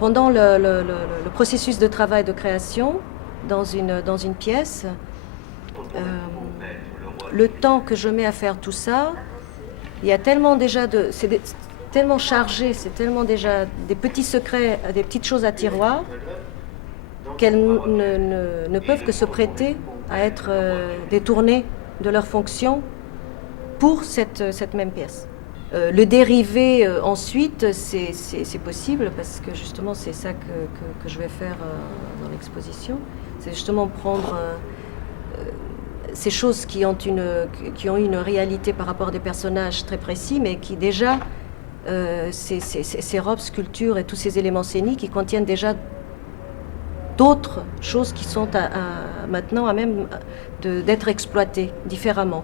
Pendant le processus de travail de création dans une pièce, le temps que je mets à faire tout ça, il y a tellement déjà c'est tellement chargé, c'est tellement déjà des petits secrets, des petites choses à tiroir, qu'elles ne peuvent que se prêter à être détournées de leur fonction pour cette même pièce. Le dériver ensuite, c'est possible parce que justement c'est ça que je vais faire dans l'exposition. C'est justement prendre ces choses qui ont une réalité par rapport à des personnages très précis, mais qui déjà, ces robes, sculptures et tous ces éléments scéniques, qui contiennent déjà d'autres choses qui sont maintenant à même d'être exploitées différemment.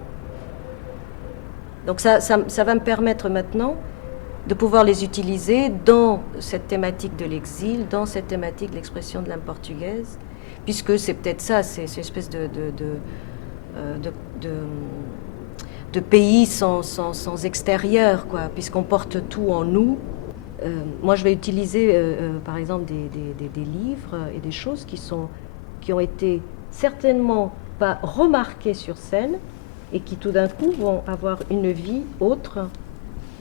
Donc ça va me permettre maintenant de pouvoir les utiliser dans cette thématique de l'exil, dans cette thématique de l'expression de l'âme portugaise, puisque c'est peut-être ça, c'est une espèce de pays sans extérieur, quoi, puisqu'on porte tout en nous. Moi, je vais utiliser, par exemple, des livres et des choses qui ont été certainement pas remarquées sur scène, et qui tout d'un coup vont avoir une vie autre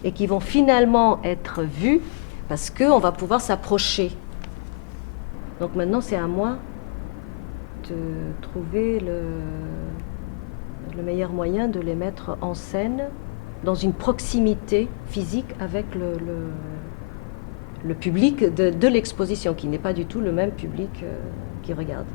et qui vont finalement être vues parce qu'on va pouvoir s'approcher. Donc maintenant, c'est à moi de trouver le meilleur moyen de les mettre en scène dans une proximité physique avec le public de l'exposition, qui n'est pas du tout le même public qui regarde.